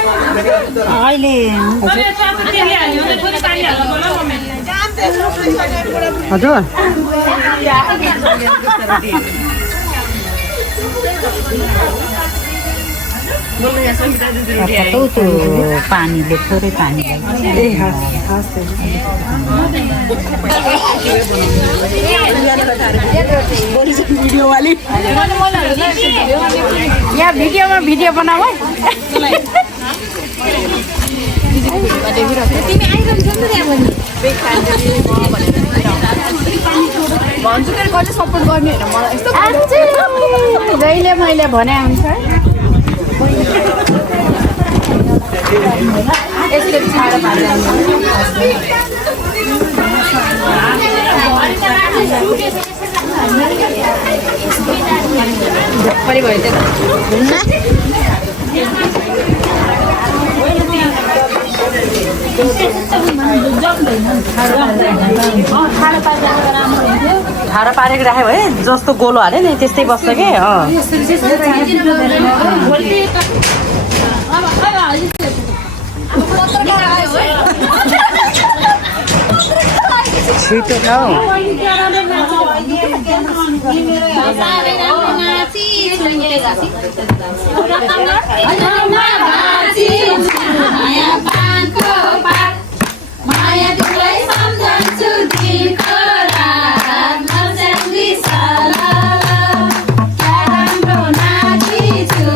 अहिले हजुर कतौ त्यो पानीले थोरै पानी यहाँ भिडियो बनाऊ भन्छु तर कहिले सपोर्ट गर्ने होइन मलाई यस्तो जहिले मैले भने हुन्छ यसले छाडा झप्परी भयो त्यो ठाडो पारेको राख्यो है जस्तो गोलो हाल्यो नि त्यस्तै बस्छ के छिटो न माया तिमीलाई सम्झन्छु दिनको रात नर्सरी सलाला क्या राम्रो नाचिछु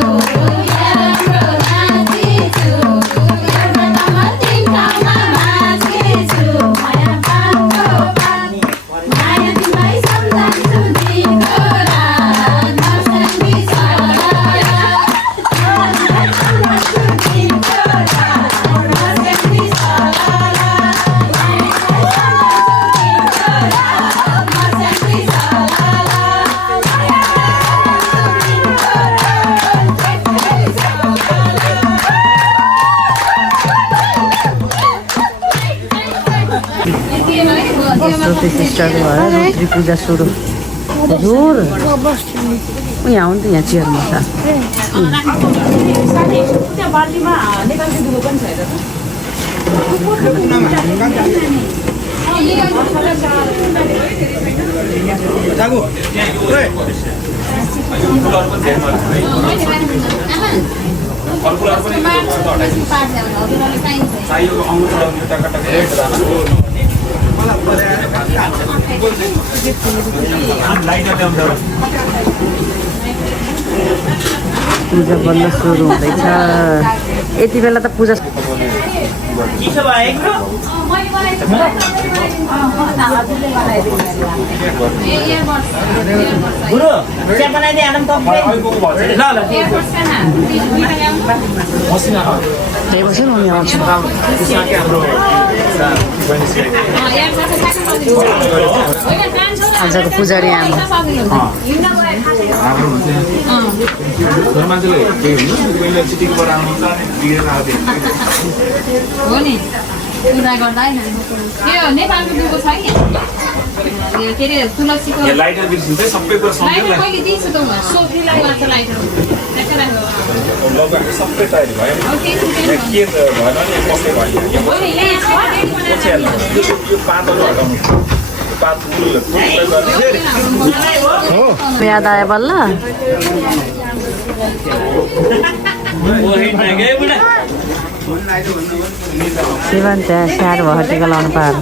क्या राम्रो नाचिछु एउटा तमा तिनटामा नाचिछु माया पानको पात माया तिमीलाई सम्झन्छु दिनको रात नर्सरी सलाला दिनको रात नर्सरी सलाला स्टार्ट भयो रोत्री पूजा सुरु हजुर यहाँ आउनु त यहाँ चेयरमा छ पूजा बल्ल सुरु हुँदैछ यति बेला त पूजा आजको पुजारी आमा हो नि पूजा गर्दा यो नेपालको दुःख छ नि के अरे तुलसीको लाइटर बिर्सिन्छ सबै कुरा लाइटर कहिले दिन्छु त म सोफीलाई गर्छ लाइटर लगभग सबै तयारी भयो के भएन नि कसै भयो यो पातहरू हटाउनु पात फुललाई गर्ने याद आयो बल्ल शिवन त्यहाँ स्याहार भयो टिका लाउनु पाएर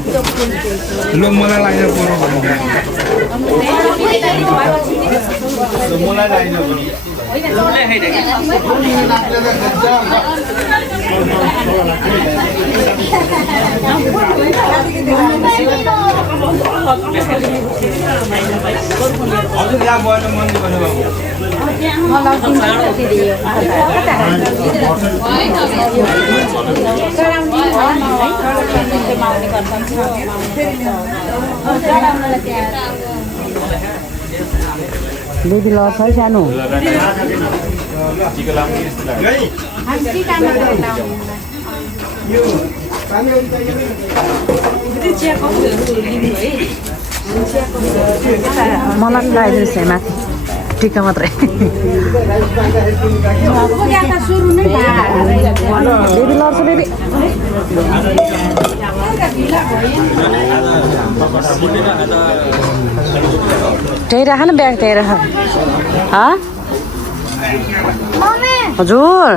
बेबी लस है सानो मलाई लगाइदिनुहोस् है माथि टिका मात्रै बेबी लड्छ बेबी त्यही राख न ब्याग त्यही राख हजुर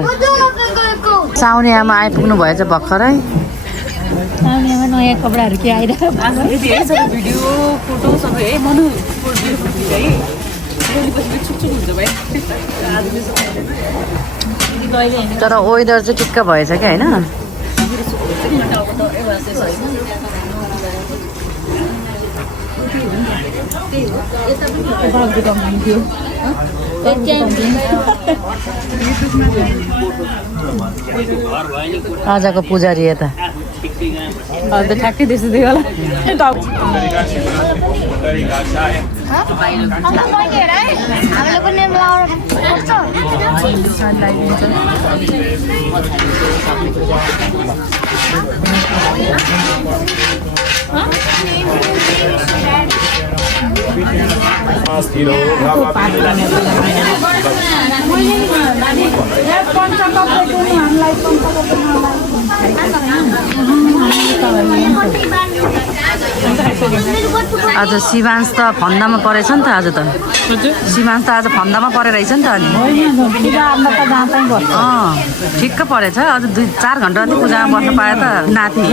साउने आमा आइपुग्नु भएछ भर्खरै नयाँ कपडाहरू के आइरहेको भिडियो फोटो सबै मनु तर वेदर चाहिँ ठिक्क भएछ क्या होइन आजको पुजारी यता अन्त ठ्याक्कै त्यस्तो थियो होला आज शिवांश त फन्दामा परेछ नि त आज त शिवांश त आज फन्दामा परेर रहेछ नि त अनि ठिक्क परेछ अझ 2-4 घन्टा जति पूजामा बस्नु पायो त नाति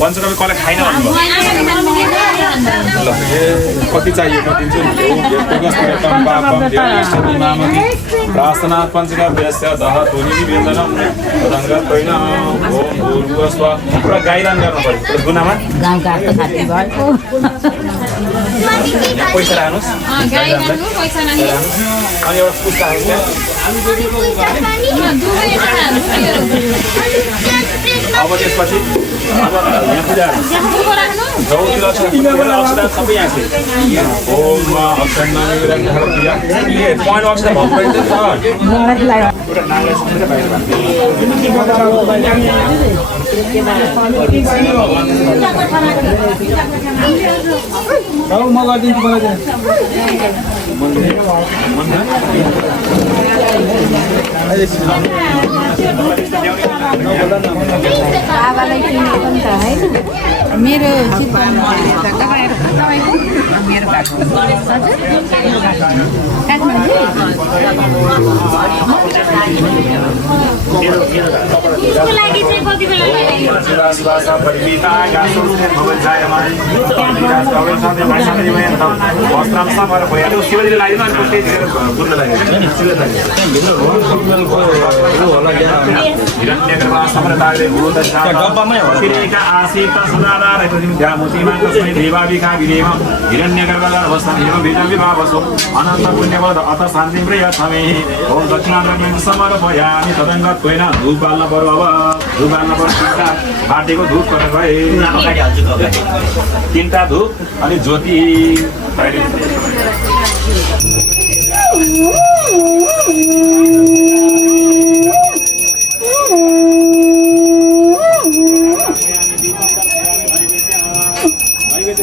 पञ्चकर्म कसलाई खाइन कति चाहियो म दिन्छु प्रार्थना पञ्चकाव्यस्य दह ध्वनि व्यञ्जनम रङ्गत्वैन ओम भूर्भुवस्व पुरा गाइरान गर्नु पर्यो पुरा गुनामा पैसा राख्नुहोस् अनि एउटा पुस्ता अब त्यसपछि अब यहाँ पूजा सबै यहाँ ओम पोइन्ट अक्षर म गरिदिन्छु मेरो अथ शान्ति प्रियमे ओम दक्षिणाद्रव्यं समर्पयामि तदङ्गत्वेन धूप बाल्न पर्यो अब धूप बाल्न पर्यो बाटेको धूप गरेर भए 3टा धूप अनि ज्योति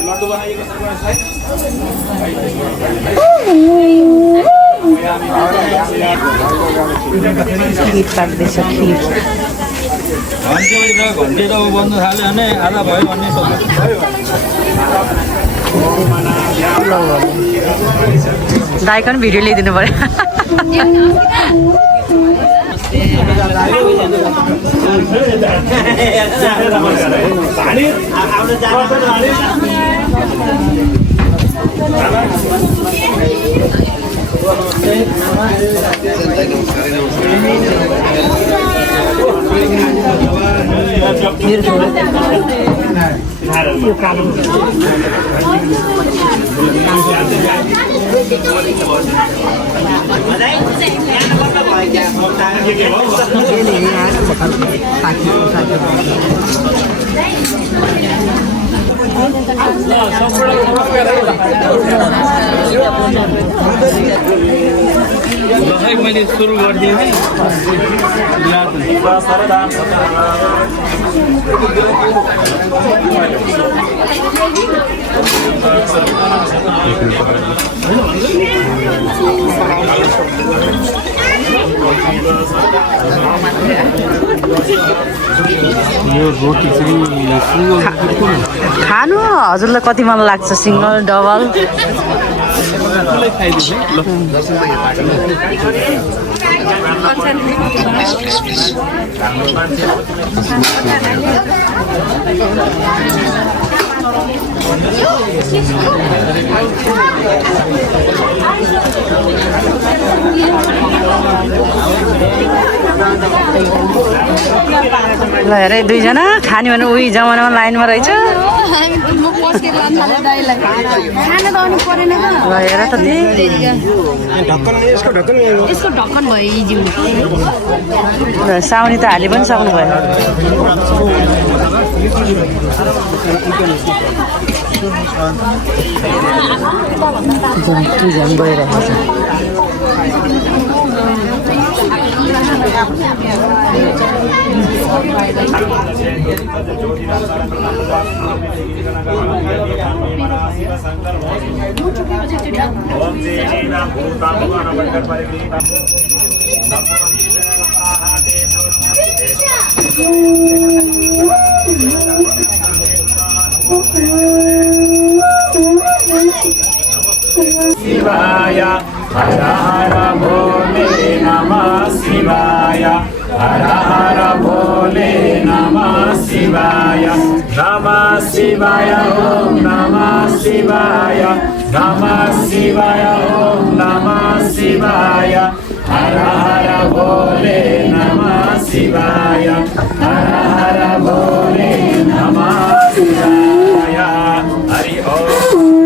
लड्डु बनाइएको खिर पाक्दैछ खिर घन्टे त बन्नु थाल्यो भने आधा भयो भन्ने दाइको पनि भिडियो लिइदिनु पर्यो खै मैले सुरु गरिदिएँ है यो रोटी चाहिँ खानु हजुरलाई कति मन लाग्छ सिङ्गल डबल ल हेर दुईजना खाने भने उही जमानामा लाइनमा रहेछ ल हेर त यसको ढक्कन भयो इजी साउनी त हाली पनि सक्नु भयो झन् गइरहेको छ शिवाय हर हर भोले नमः शिवाय हर हर भोले नमः शिवाय ओम नमः शिवाय नमः शिवाय ओम नमः शिवाय हर हर भोले नमः शिवाय हर हर भोले नमः शिवाय हरि ओम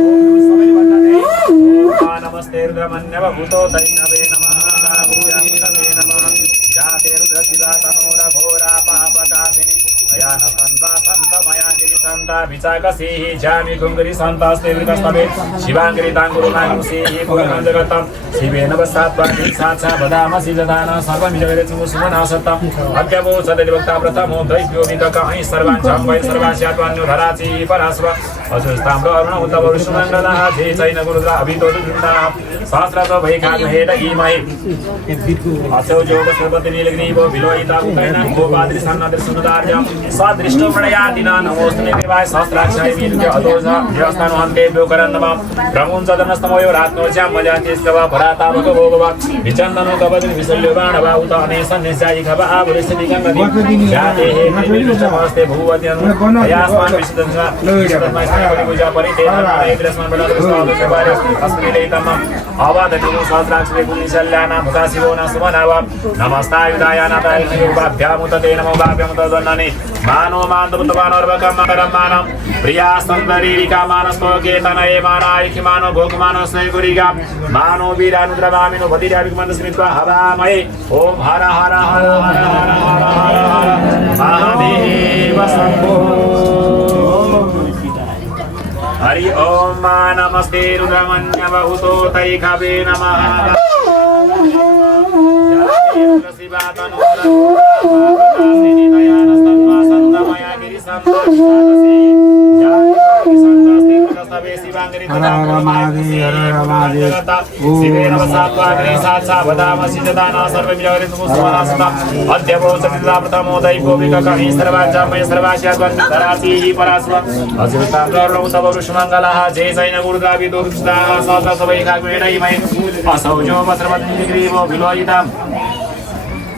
नमस्ते रुद्रमन्यव भूतो दैनवे नमः भूयामितवे नमः जाते रुद्र शिवा तनोर घोरा पापकासिनी मया न सन्ता सन्त मया गिरि सन्ता विचाकसिः जामि कुङ्गरि सन्तास्ते वृतस्तवे शिवाङ्गिरि ताङ्गुरुनागं सिः पुगनं जगतं शिवेन वस्तात्वानि साक्षा वदामसि जदान सर्वमिजगरे सुमनासत्तम् अद्यवो सदैवक्ता प्रथमो दैव्यो वितक ऐ सर्वाञ्चं वै सर्वास्यात्वान्योधराचि परास्व अजुस्ताम्रो अरुण उद्धव विष्णुमण्डलः जे चैन गुरुद्रा अभितो दुर्गा सहस्रतो भैखाग्रहेट इमहि असौ जोग सर्वति नीलग्रीवो विलोहिता उतैनं गोपाद्रि सन्नद्रि सुन्दर्यं सदृष्टो प्रणयादिना नमोस्तुते देवाय सहस्राक्षाय वीर्य अदोष देवस्थानो अन्ते व्योकरन्नमः ब्रह्मं सदनस्तमयो रात्नो ज्यामजान्ति स्तव भरातावक भोगव विचन्दनो गवद्रि विशल्यो बाणवा उत अनेसन निस्यायि खव आबुलिसति गङ्गति जाते हे विष्णुमस्ते भूवत्यनु यास्मान् विशुद्धन्वा पूजा परितेन एग्रस्मान् बडस्वाद सेवारे अस्मिलेतम अवादतिनो सहस्राक्षरे कुनिशल्याना भगासिवो न सुमनाव नमस्तायुधायानादाय योगाभ्यामुतते नमो भाव्यमुतदन्नने मानो मान्तपुतवानोर्वकं मकरमानं प्रिया सुन्दरीरिका मानस्तो केतनये मानायिखि मानो भोगमानो स्नेगुरिगा मानो वीरानुद्रवामिनो भदिराविकमन्द स्मृत्वा हवामये ओम हर हर हर हर हर हर हर हर महादेव शम्भो हरि ओम नमस्ते रुद्रमन्यवहुतो तैखवे नमः जय जैन गुरुद्रावि दुर्गुस्ताः सहस्र सबै खाग्वेणैमय असौजो वस्त्रवद्निग्रीवो विलोहिता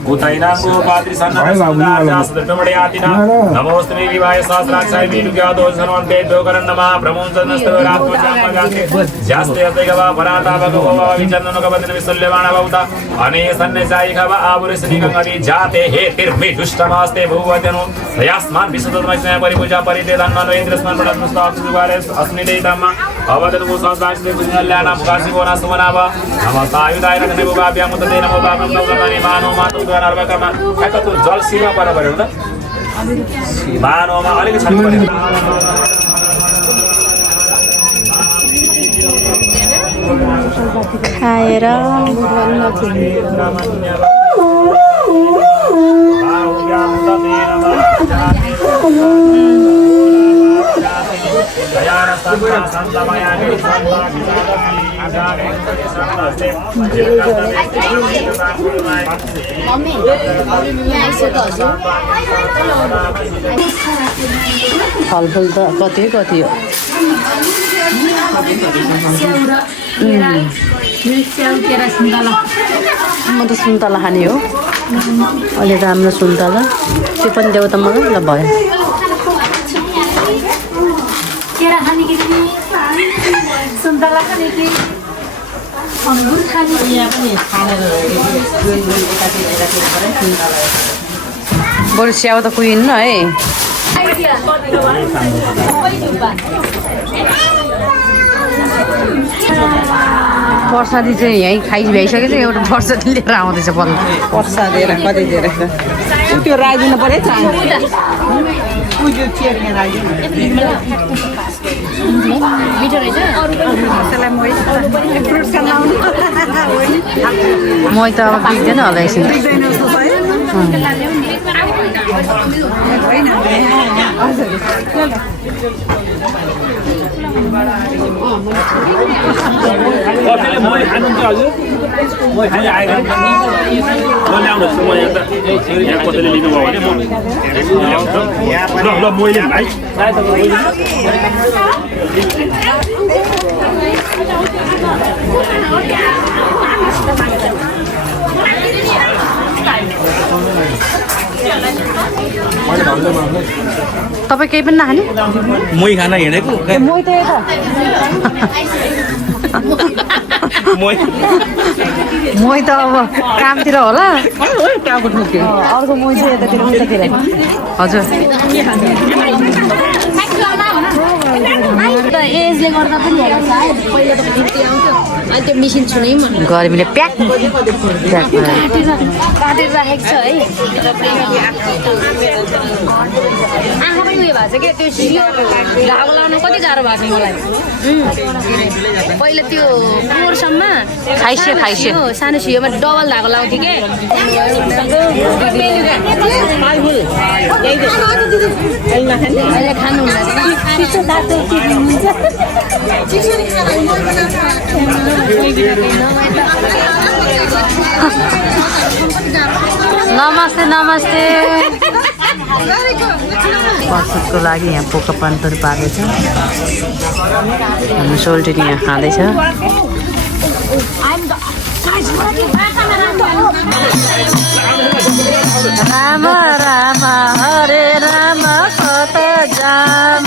उतैनांगो पाद्रि सन्नदासदर्पमणयातिना नमोस्तुते विवाय सहस्राक्षाय वीर्यादो सर्वन्ते द्योकरन्नमः ब्रह्मोंसनस्तव रात्मजामगाके जास्ते अतैगवा भरातावगो विचन्दनकवदन विसल्यमाणवौता अने सन्नेसायि खव आबुरिसति गङ्गति जाते हे तिर्मि दुष्टमास्ते भूवजनो यस्मान् विशुद्धमस्मय परिपूजा परिते धन्मनो इन्द्रस्मान् प्रणतमस्ताक्षुवारे अस्मिदेतम अवदन मुसंसास्ते कुञ्जल्याना मुकासिको नास्तमनाव नमस्तायुधाय रघने मुगाभ्याम मुदते नमो बाबं नवगतानि मानो मातु गणर्वकर्मा ठ्याक्क त्यो जल सीमा पर्नु पर्यो नि त मानोमा अलिकति छान्नु पर्यो खाएर फलफुल त कति हो म त सुन्तला खाने हो अलि राम्रो सुन्तला त्यो पनि देऊ त मलाई ल भयो केरा खाने कि सुन्तला खाने कि अङ्गुर खाने बरु स्याउ त कुहिन्न है प्रसादी चाहिँ यहीँ भइसकेको छ एउटा प्रसादी लिएर आउँदैछ बल्ल प्रसाद दिएर कति दिएर त्यो राखिदिनु पऱ्यो मै त अब बिग्दैन होला एकछिन कतिले मै खानुहुन्छ हजुर मै खाने आएको म ल्याउनुहोस् म यहाँ कतिले लिनुभयो भने म ल्याउँछु ल ल मैले भाइ तपाईँ केही पनि नखाने मै खान हिँडेको मै त यता मै त अब कामतिर होला अर्को मै चाहिँ यतातिर उतातिर हजुर एजले गर्दा पनि होला सायद पहिला त बित्ती आउँथ्यो अनि त्यो मेसिन छुनै मन गर्मीले प्याक काटेर राखेको छ है आँखा पनि उयो भएको छ क्या त्यो सियो धागो लाउन कति गाह्रो भएको छ मलाई पहिला त्यो कोरसम्म खाइसे सानो सियोमा डबल धागो लाउँथ्यो के अहिले खानु नमस्ते प्रस्तुतको लागि यहाँ पोका पानहरू पार्दैछ हामी सोल्टिनी यहाँ खाँदैछ राम राम हरे राम कत जाम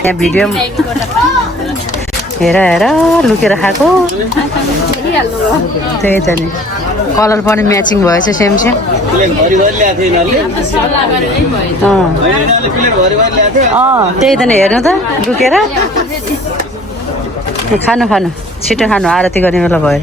यहाँ भिडियो हेर हेर लुकेर खाएको त्यही त नि कलर पनि म्याचिङ भएछ सेम सेम त्यही त नि हेर्नु त लुकेर खानु खानु छिटो खानु आरती गर्ने बेला भयो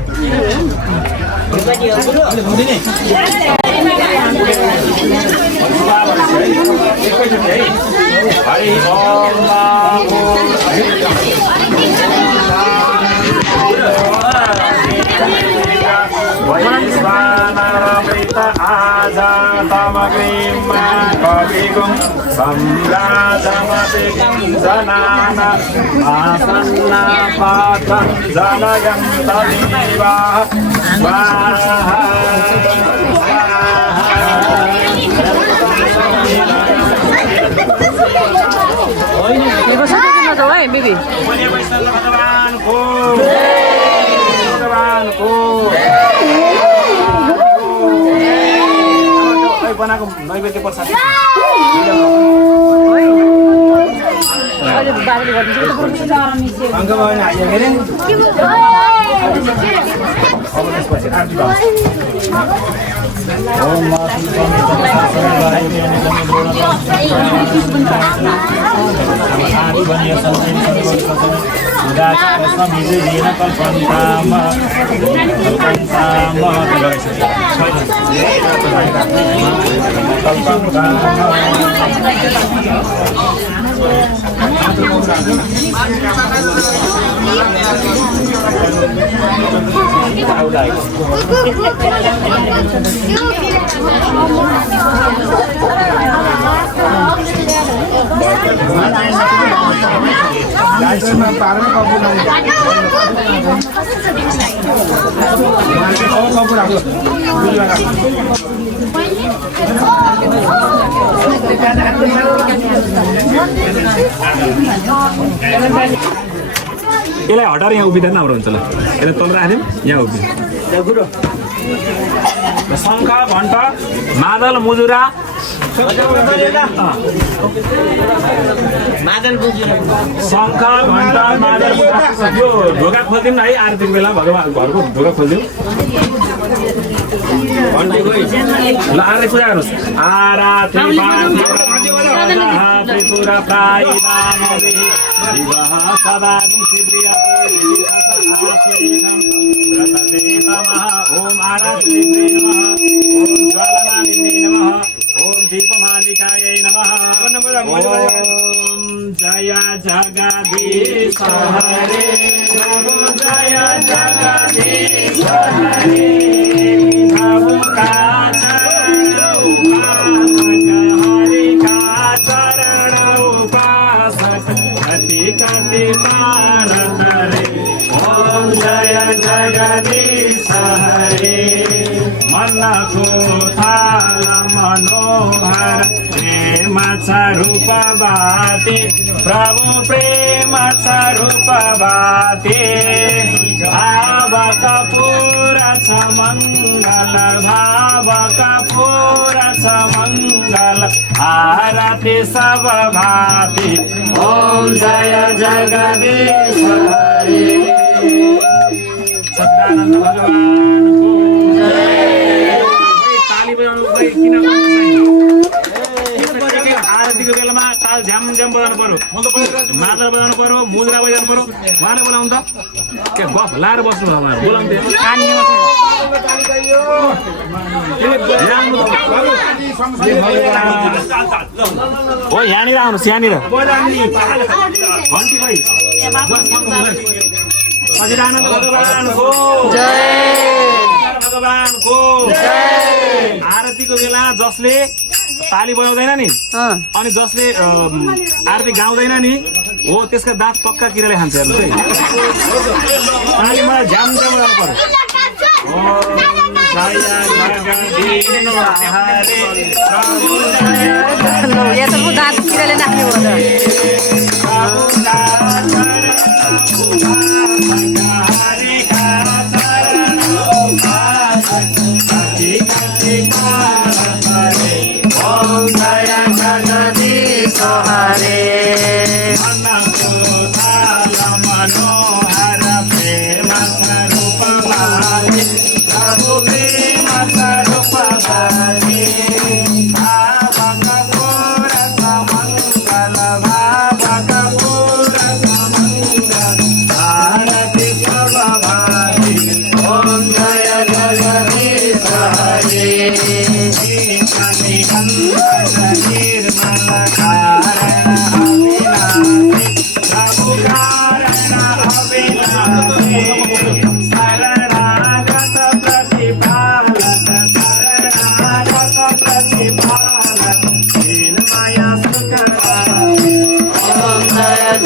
बेबी बनाएको नैवेद्य प्रसाद यसलाई हटाएर यहाँ उभिँदैन राम्रो हुन्छ ल यसलाई तल राख्यौँ यहाँ उभिँ शङ्ख घण्ट मादल मुजुरा शङ्ख घण्ट मादल यो ढोका खोलिदिउँ न है आरतीको बेला भगवान् घरको ढोका खोलिदिउँ ल आरती पूजा गर्नुहोस् आरती ओम आरती ओम ज्वालामालिन्ये नमः ओम दीपमालिकायै नमः ओम जय जगदीश हरे नमो जय जगदीश हरे नमो ओम जय जगदीश हरे मनको थाल मनोहर प्रेम रूप बाते प्रभु प्रेम रूप बाते भाव कपूर छ मंगल भाव कपूर छ मंगल आरती सब भाती ओम जय जगदीश हरे सच्चिदानंद भगवान को जय ताली बजाउनु भई किन आरतीको बेलामा ताल झ्याम झ्याम बजाउनु पर्यो मादल बजाउनु पर्यो मुद्रा बजाउनु पर्यो उहाँले बोलाउनु त के गफ लाएर बस्नु भयो उहाँहरू बोलाउनु हो यहाँनिर आउनुहोस् यहाँनिर घन्टी भाइ सच्चिदानन्द भगवानको जय भगवानको जय आरतीको बेला जसले ताली बजाउँदैन नि अनि जसले आरती गाउँदैन नि हो त्यसका दाँत पक्का किराले खान्छ हेर्नु है तालीमा झ्याम झ्याम गर्नु पर्यो दाँत किराले नाख्ने हो ओम जय जगदीश हरे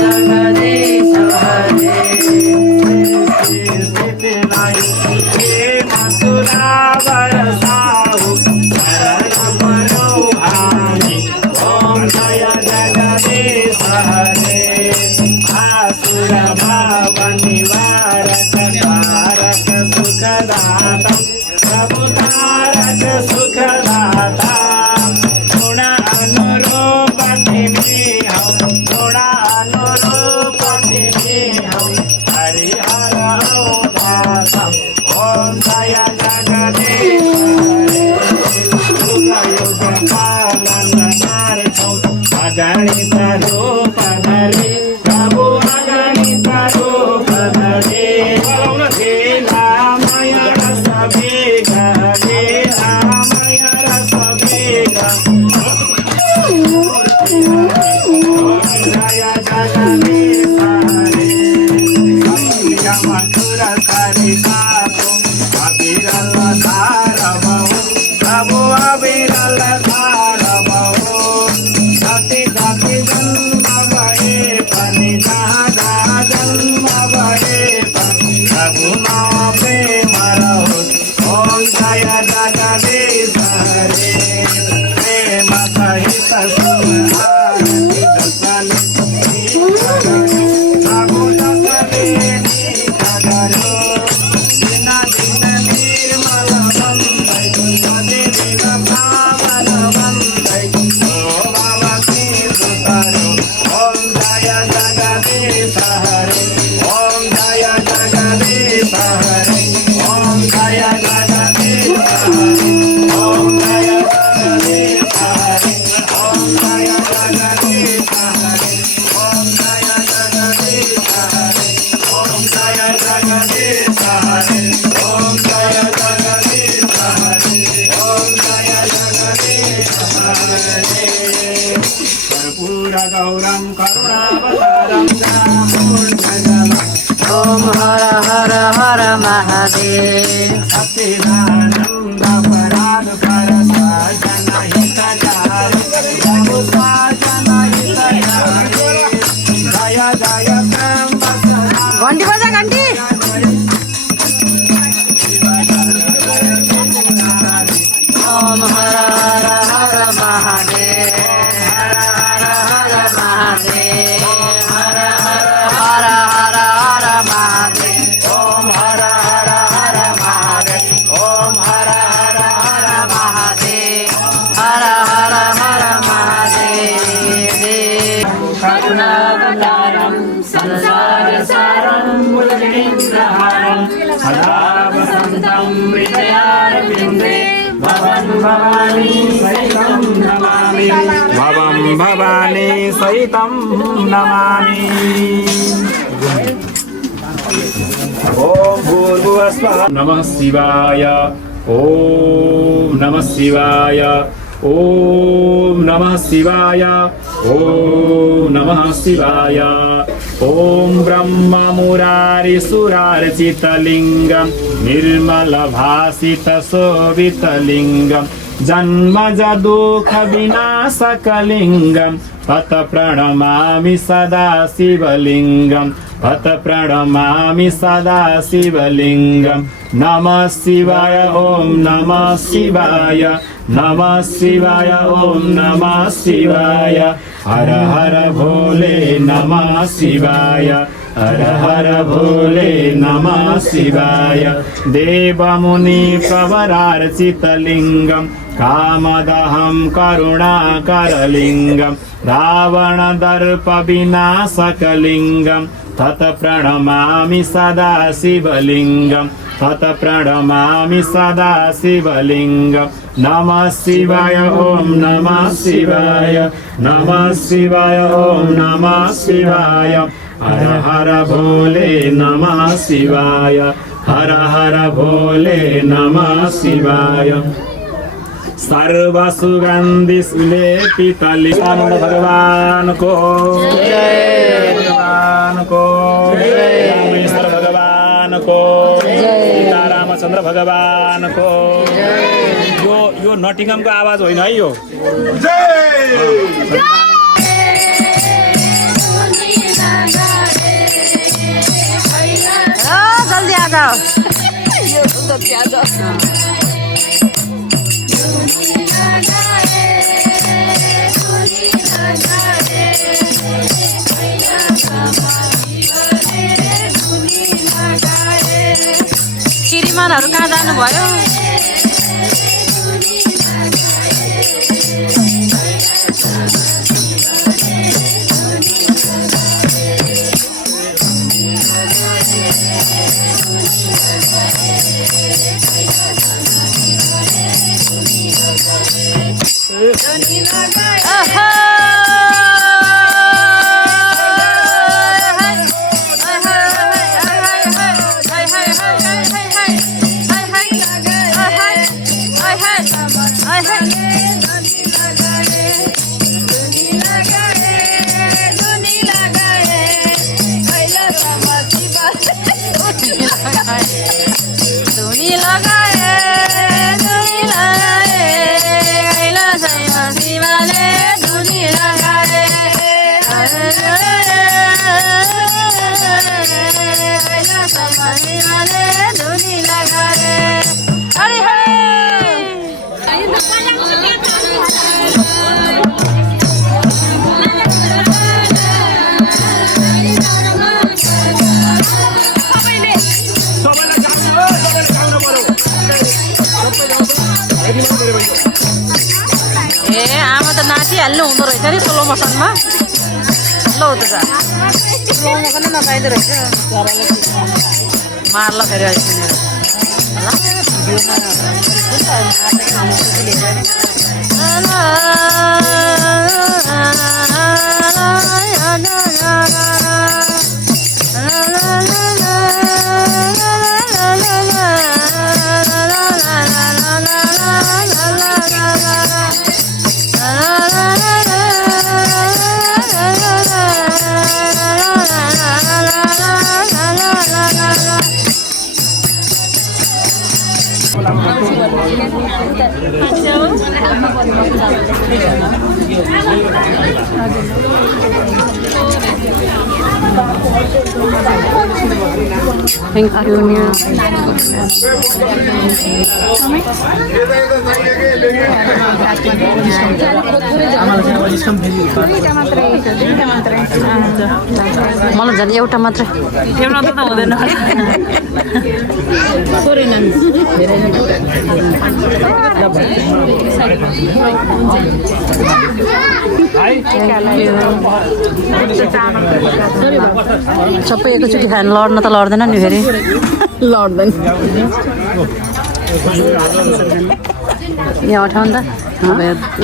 जगदीश हरे स्थितिलाई मथुरा बरसाऊ शरण परो हामी ओम जय जगदीश हरे आसुर भाव निवारक कारक सुखदाता प्रभु तारक सुखदाता गुण अनुरूप तिमी हौ गुण अनुरूप तिमी हौ हरिहर अवतार ओम जय जगदीश हरे युग युग पालन नारछौ अगणित रूप धरे प्रभु अगणित रूप धरे लीलामय रस वेग लीलामय रस वेग जय जगदीश हरे मथुर सरितापो अविरल धारवो प्रभु अविरल धारवो जति जति जन्म भए पनि जहाँ जहाँ जन्म भए पनि प्रभु प्रेम रहोस् ओम जय जगदीश हरे प्रेम सहित सुहारती जसले प्रभु जसले नीत गरो दिन दिन निर्मल बन्दै दिन दिन पावन बन्दै ओ बाबा कृष्ण करो ओम जय जगदीश हरे ओम जय जगदीश हरे ओम जय जगदीश हरे ओम जय जगदीश हरे ओम जय जगदीश हरे ओम जय जगदीश हरे ओम जय जगदीश हरे ओम जय जगदीश हरे ओम जय जगदीश हरे कर्पूर गौरम करुणावतारम रामपूर्णजलम ओम हर हर हर महादेव सच्चिदानंद पराग पर साजन हितकारी प्रभु साजन हितकारी जय जय त्र्यंबक घन्टी बजा घन्टी ओम हर हर हर महादेव हर हर हर महादेव हर हर हर हर हर महादेव ओम हर हर हर महादेव ओम हर हर हर महादेव हर हर हर महादेव करुणावतारं संसार सारं बुलकेन्द्रहारं सदा वसन्तं हृदयारविन्दे भवं भवानी सहितं नमामि भवं भवानी सहितं नमामि ओम भूर्भुवस्वः नमः शिवाय ओम नमः शिवाय ओम नमः शिवाय ओम नमः शिवाय ओम ब्रह्म मुरारी सुरार्चितलिङ्गं निर्मलभासितशोभितलिङ्गं जन्मज दुःख विनाशकलिङ्गं तत प्रणमामि सदा शिवलिङ्गं तत प्रणमामि सदा शिवलिङ्गं नमः शिवाय ओम नमः शिवाय नमः शिवाय ओम नमः शिवाय हर हर भोले नमः शिवाय हर हर भोले नमः शिवाय देवमुनि प्रवरार्चितलिङ्गं कामदहं करुणाकरलिङ्गं रावणदर्पविनाशकलिङ्गं तत प्रणमामि सदा शिवलिङ्गं तत प्रणमामि सदा शिवलिङ्गं नमः शिवाय ओम नमः शिवाय नमः शिवाय ओम नमः शिवाय हर हर भोले नमः शिवाय हर हर भोले नमः शिवाय सर्वसुगंधि सुलेपितलिंग भगवान को भगवान को रामेश्वर भगवान को सीता रामचंद्र भगवान को यो नटिंगम को आवाज होइन है यो जय यो त प्याज श्रीमानहरू कहाँ जानुभयो? आमा त नाचिहाल्नु हुँदो रहेछ नि स्लो मोसनमा ल त स्लो मोसन नपाइँदो रहेछ मार्ल फेरि Thank you. मलाई झन् एउटा मात्रै एउटा त हुँदैन सबै एकैचोटि खान लड्न त लड्दैन नि फेरि लड्दैन यहाँ उठाउनु त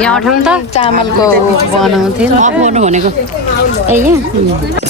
यहाँ उठाउनु त चामलको बनाउँथ्यो बनाउनु भनेको ए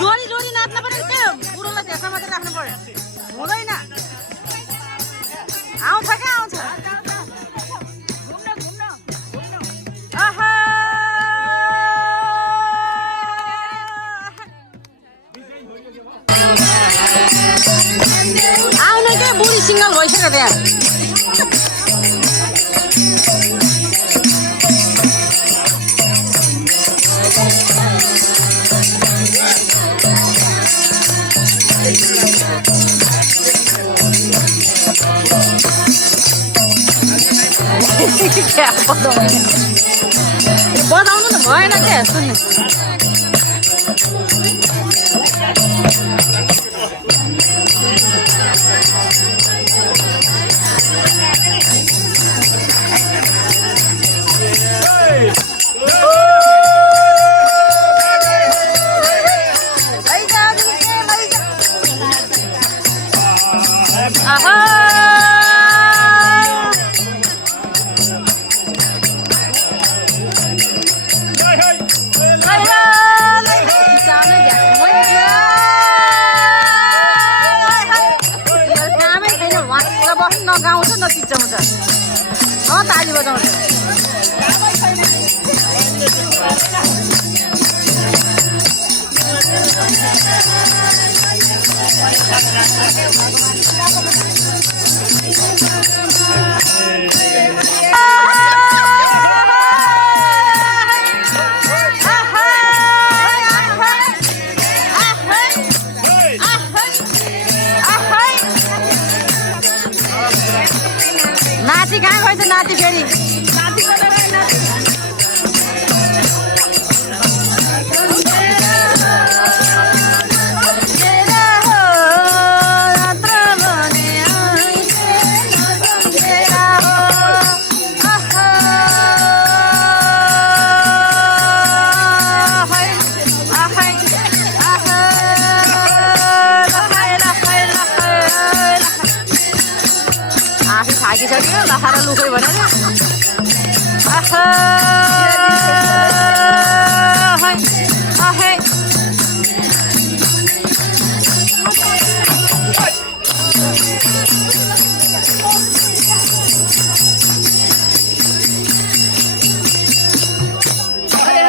जोरी जोरी नाच्न पनि के बुढोलाई त्यसमा मात्रै राख्नु पर्यो हुँदैन आउँछ क्या आउँछ आउने के बुढी सिङ्गल भइसक्यो त्यहाँ बताउनु त भएन क्या सुन्नु चिच्याउँछ ताली बजाउँछ नाति कहाँ गएछ नाति फेरि थाकिसक्यो लखाएर लुखै भनेर